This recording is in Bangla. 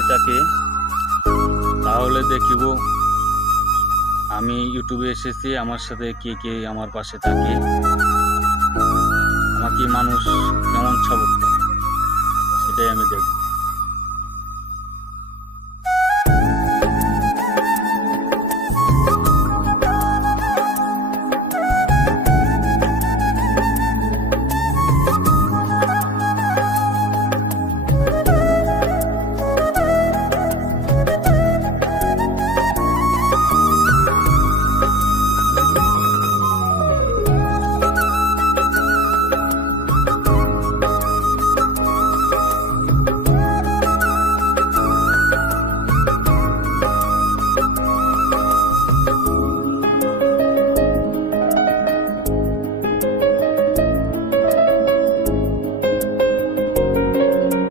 পেয়ে থাকে তাহলে দেখিব আমি ইউটিউবে এসেছি, আমার সাথে কে কে আমার পাশে থাকে, আমাকে মানুষ কেমন সাপোর্ট করে সেটাই আমি দেখব।